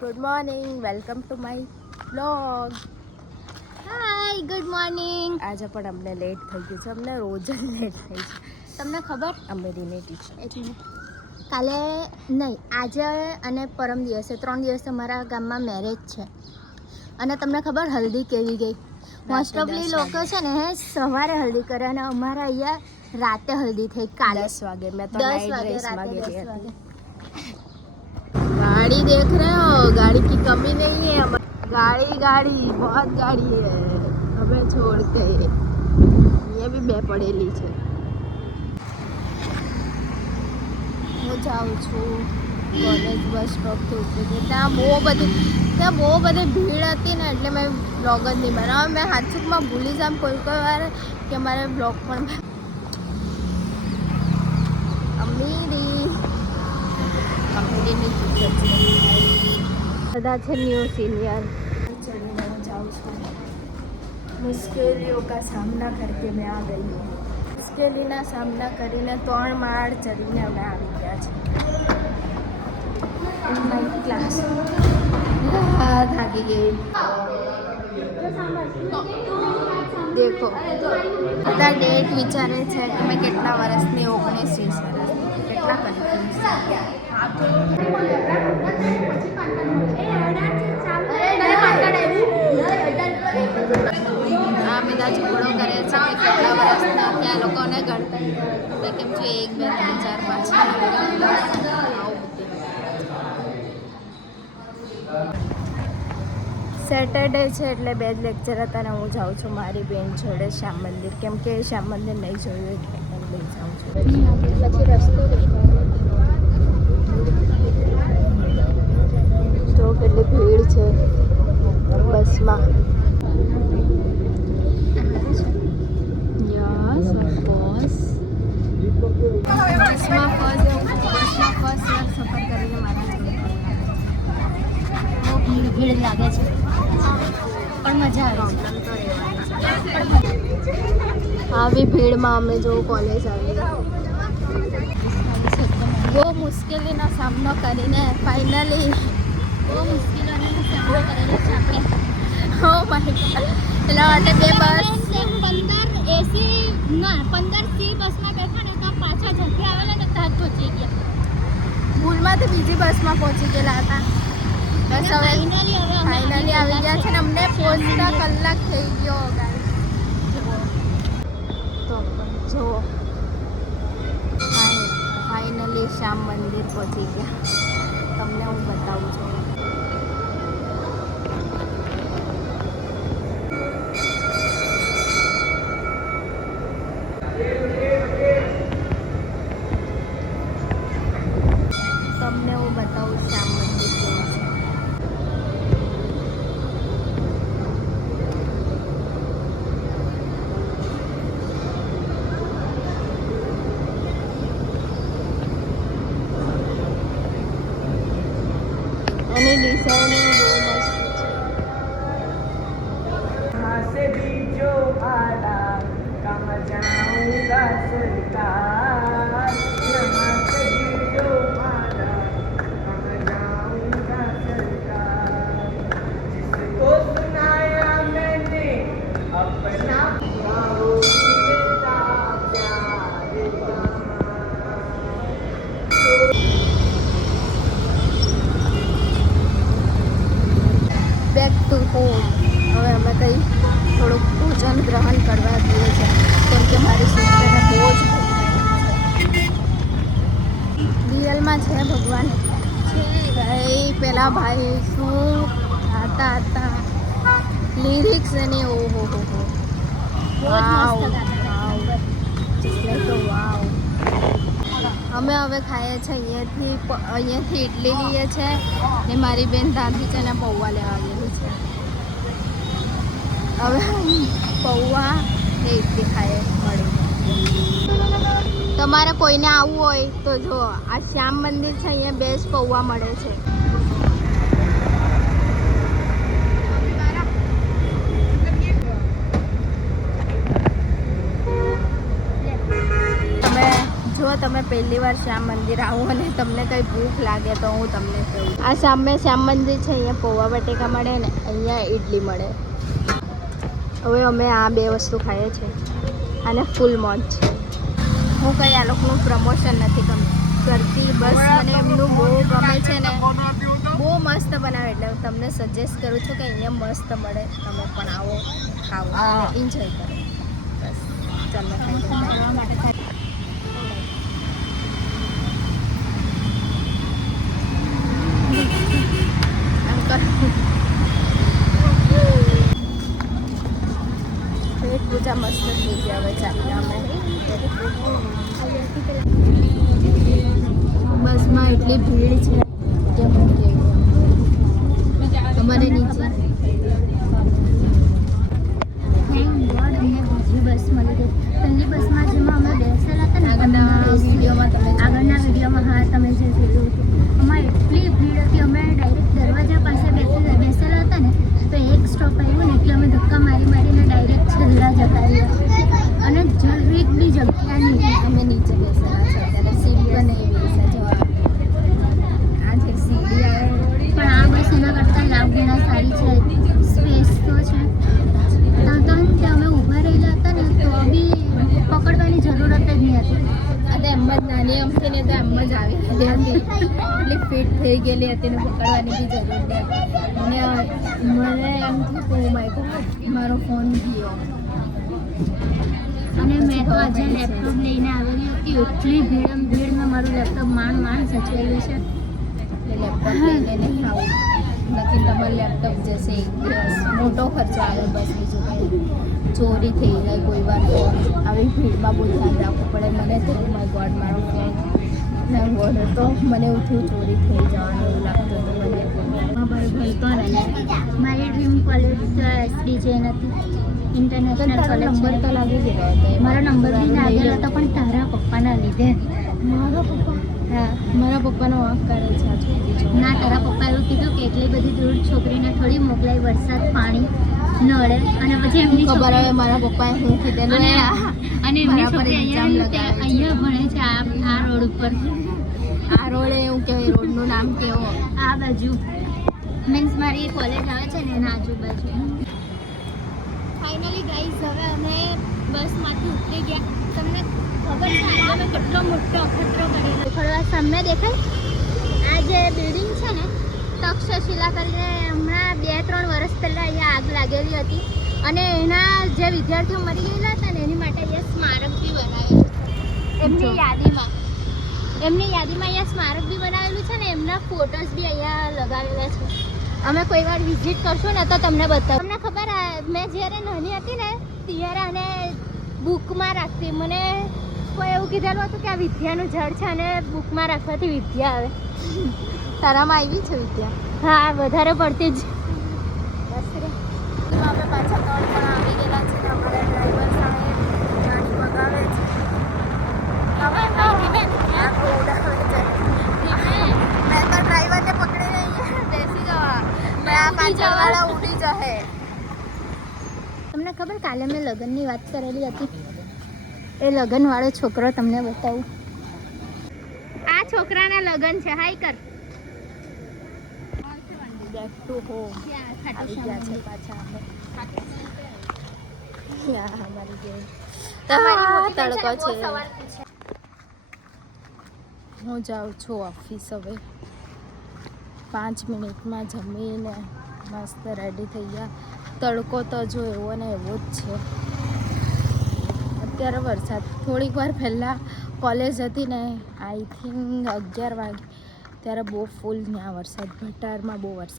Good morning, welcome to my blog. Hi, good morning. આજે પણ અમને લેટ થઈ ગયું છે. અમને રોજ જ લેટ થઈ છે. તમને ખબર અમેરીની ટીચર કાલે નહીં, આજે અને પરમ દિવસે 3 દિવસ અમારા ગામમાં મેરેજ છે. અને તમને ખબર હલ્દી કેવી ગઈ? મોસ્ટ ઓફલી લોકો છે ને સવારે હલ્દી કરે અને અમારા અહીંયા રાતે હલ્દી થઈ. કાલે 10 વાગે મેં તો 10 નાઇટ વાગે, ડ્રેસમાં રાતે ગયેલી 10 હતી. વાગે. गाड़ी देख रहे हो? गाड़ी की कमी नहीं है हमारी. गाड़ी बहुत गाड़ी है हमें छोड़ के. ये भी બે પડેલી છે. હું જાઉં છું કોલેજ બસ સ્ટોપથી ઉતરી. ત્યાં બહુ બધી ભીડ હતી ને એટલે મેં બ્લોગ જ નહીં બનાવ્યો. મેં હાથુકમાં ભૂલી જામ કોઈ વાર કે મારે બ્લોગ પણ અમેરીની ટીચર છે. બધા છે ન્યૂ સિનિયર. ચડીને હું જાઉં છું. મુશ્કેલીઓ કા સામના કરકે મેં આ ગઈ હું. મુશ્કેલીના સામના કરીને 3 માળ ચડીને અમે આવી ગયા છે. માય ક્લાસ થાકી ગઈ. દેખો બધા ડેટ વિચારે છે કે મેં કેટલા વર્ષની 19-20 વર્ષની કેટલા કન્ફ્યુઝ. આ બધા ઝઘડો કરે છે કે કેટલા વર્ષના ત્યાં લોકોને ગણતરી કેમ છે 1 2 3 4 5. સેટરડે છે એટલે 2 જ લેક્ચર હતા ને હું જાઉં છું મારી બેન જોડે શ્યામ મંદિર. કેમ કે શ્યામ મંદિર નહીં જોયું એટલે હું લઈ જાઉં છું. પછી રસ્તો તો કેટલી ભીડ છે બસમાં. યસ ઓફકોર્સ બસમાં ફર્સ્ટ સફર કરીને મારા બહુ ભીડ લાગે છે પણ મજા આવે છે. આવી ભીડમાં અમે જો કોલેજ આવી. બહુ મુશ્કેલીનો સામનો કરીને ફાઇનલી બહુ મુશ્કેલીઓનો સામનો કરેલો છે આપણે. Oh my God. એટલા માટે 2 બસ 15 એસી ના 15 સી બસમાં બેઠા ને તો પાછા જલ્દી આવેલા ને ત્યાં પહોંચી ગયા. ભૂલમાંથી બીજી બસમાં પહોંચી ગયેલા હતા. બસ હવે ફાઇનલી આવી ગયા છે ને અમને પહોંચતા કલાક થઈ ગયો. તો જો ફાઇનલી શ્યામ મંદિર પહોંચી ગયા. તમને હું બતાવું છું. તમને હું બતાવું શ્યામ મંદિર કેવું છે. એની ડિઝાઇનિંગ બહુ મસ્ત છે. यहाँ से भी जो आला कहाँ जाऊँगा सरकार. यहाँ से भी जो आला कहाँ जाऊँगा सरकार. जिसको सुनाया मैंने अपना गाओ मेरा प्यार का. Back to home. હવે અમે કંઈ થોડુંક ભોજન ગ્રહણ કરવા જઈએ છીએ કેમ કે મારી સિસ્ટરને બહુ જ રિયલમાં છે ભગવાન છે. ભાઈ પેલા ભાઈ શું ગાતા હતા. લિરિક્સ અને ઓહો હો હો વાવ વાવ. અમે હવે ખાઈએ છીએ અહીંયાથી ઇડલી લઈએ છીએ ને મારી બેન ત્યાંથી છે ને પૌવા લેવા ગયેલી છે. હવે પૌવા ને ઇડલી ખાઈએ મળી. તમારે કોઈને આવવું હોય તો જો આ શ્યામ મંદિર છે અહીંયા બેસ્ટ પૌવા મળે છે. જો તમે પહેલી વાર શ્યામ મંદિર આવું અને તમને કંઈ ભૂખ લાગે તો હું તમને કહું. આ સામે શ્યામ મંદિર છે, અહીંયા પૌવા બટેકા મળે ને અહીંયા ઇડલી મળે. હવે અમે આ બે વસ્તુ ખાઈએ છીએ અને ફૂલ મોજ છે. હું કંઈ આ લોકોનું પ્રમોશન નથી કરતી, બસ મને એમનું બહુ ગમે છે ને, બહુ મસ્ત બનાવે એટલે હું તમને સજેસ્ટ કરું છું કે અહીંયા મસ્ત મળે, તમે પણ આવો ખાઓ એન્જોય કરો. બસ ચાલો ખાવા માટે પેટ પૂજા મસ્ત થઈ ગયા. હવે ચાલીએ અમે. બસમાં એટલી ભીડ છે કે હું કેવું. અમારે નીચે બસ મળી ગઈ. પહેલી બસમાં જેમાં અમે બેસેલા હતા ને આગળના વિડીયોમાં હા તમે જે જોયું હતું, એમાં એટલી ભીડ હતી. અમે ડાયરેક્ટ દરવાજા પાસે બેસેલા હતા ને તો એક સ્ટોપ આવ્યું ને એટલે અમે ધક્કા મારીને ડાયરેક્ટ છેલ્લા જતા રહ્યા અને જરીક બી જગ્યા નહીં. અમે નીચે બેસેલા છે ત્યારે સીડી પણ એવી છે. જવા આ જે સીડી આવે પણ આ બસ એના કરતાં લાભગુણા સારી છે. સ્પેસ તો છે તો અમે ઊભા રહેલા હતા ને તો બી પકડવાની જરૂરત જ નહીં હતી. અને એમ જ નાની અમથી ને તો એમ જ આવી હતી, એટલી ફિટ થઈ ગયેલી હતી ને પકડવાની બી જરૂર નહીં. અને મને એમ થયું ઓ માય ગોડ મારો ફોન ગયો. અને મેં તો આજે લેપટોપ લઈને આવેલી હતી. એટલી ભીડ મેં મારું લેપટોપ માંડ સચવાયું છે. એટલે લેપટોપ લઈને નહીં આવું, નથી તમારું લેપટોપ જશે એક દિવસ. મોટો ખર્ચો આવે બસ, બીજું કંઈ ચોરી થઈ જાય કોઈ વાર તો આવી ભીડમાં બહુ ધ્યાન રાખવું પડે. મને તો માય ગોડ મારો ફોન ગોડ હતો, મને એવું થયું ચોરી થઈ જવાનું એવું લાગતું હતું મને. મારી ડ્રીમ કોલેજ તો એસડીજે નથી, ઇન્ટરનેશનલ કોલેજ. નંબર તો લાગી ગયો હતો. મારો નંબર બી લાગેલો હતો પણ તારા પપ્પાના લીધે. મારા પપ્પા? હા, મારા પપ્પાનો વાંક કરે છે આ છોકરી. ના, તારા પપ્પા એવું કીધું કે એટલી બધી દૂર છોકરીને થોડી મોકલાય, વરસાદ પાણી નડે. અને પછી એમની ખબર હવે મારા પપ્પાએ શું કીધેલું અને એમની મારા પર છોકરી ઇલ્ઝામ લગાવે છે. અહીંયા ભણે છે આ રોડ ઉપર. આ રોડે એવું કહેવાય, રોડનું નામ કેવો? આ બાજુ મીન્સ મારી કોલેજ આવે છે ને એના આજુબાજુ. ફાઇનલી ગાઈઝ હવે અમે બસમાંથી ઉતરી ગયા. તમને ખબર છે આજે અમે કેટલો મોટો અખતરો કરેલો. થોડા સામે દેખાય આ જે બિલ્ડિંગ છે ને તક્ષશિલા કરીને, હમણાં 2-3 વર્ષ પહેલાં અહીંયા આગ લાગેલી હતી અને એના જે વિદ્યાર્થીઓ મરી ગયેલા હતા ને એની માટે અહીંયા સ્મારક બી બનાવેલું એમની યાદીમાં. અહીંયા સ્મારક બી બનાવેલું છે ને એમના ફોટોસ બી અહીંયા લગાવેલા છે. અમે કોઈ વાર વિઝિટ કરશું ને તો તમને બતાવું. તમને ખબર મેં જ્યારે નાની હતી ને ત્યારે આને બુકમાં રાખતી. મને કોઈ એવું કીધેલું હતું કે આ વિદ્યાનું ઝાડ છે અને બુકમાં રાખવાથી વિદ્યા આવે. તારામાં આવી છે વિદ્યા? હા, વધારે પડતી જ. અમે પાછા 3 જણા આવી ગયેલા છે ને અમારા ડ્રાઈવર સાહેબ ગાડી ભગાવે છે. મેં તો ડ્રાઈવરને પકડીને અહીંયા બેસી જવા, મેં આ પાછળવાળા ઉડી જશે. તમને ખબર કાલે મેં લગ્નની વાત કરેલી હતી, એ લગ્નવાળો છોકરો તમને બતાવું. આ છોકરાના લગ્ન છે. હાઈ કર. બેક ટુ હોમ આવી ગયા છે પાછા અમે. અમારી જે તડકો છે. હું જાઉં છું ઓફિસ હવે. 5 મિનિટમાં જમીને મસ્ત રેડી થઈ ગયા. તડકો તો જો એવો ને એવો જ છે. અત્યારે વરસાદ થોડીક વાર પહેલાં કોલેજ હતી ને આઈ થિંક 11 વાગે ત્યારે બહુ ફૂલ ત્યાં વરસાદ, ભટારમાં બહુ વરસાદ.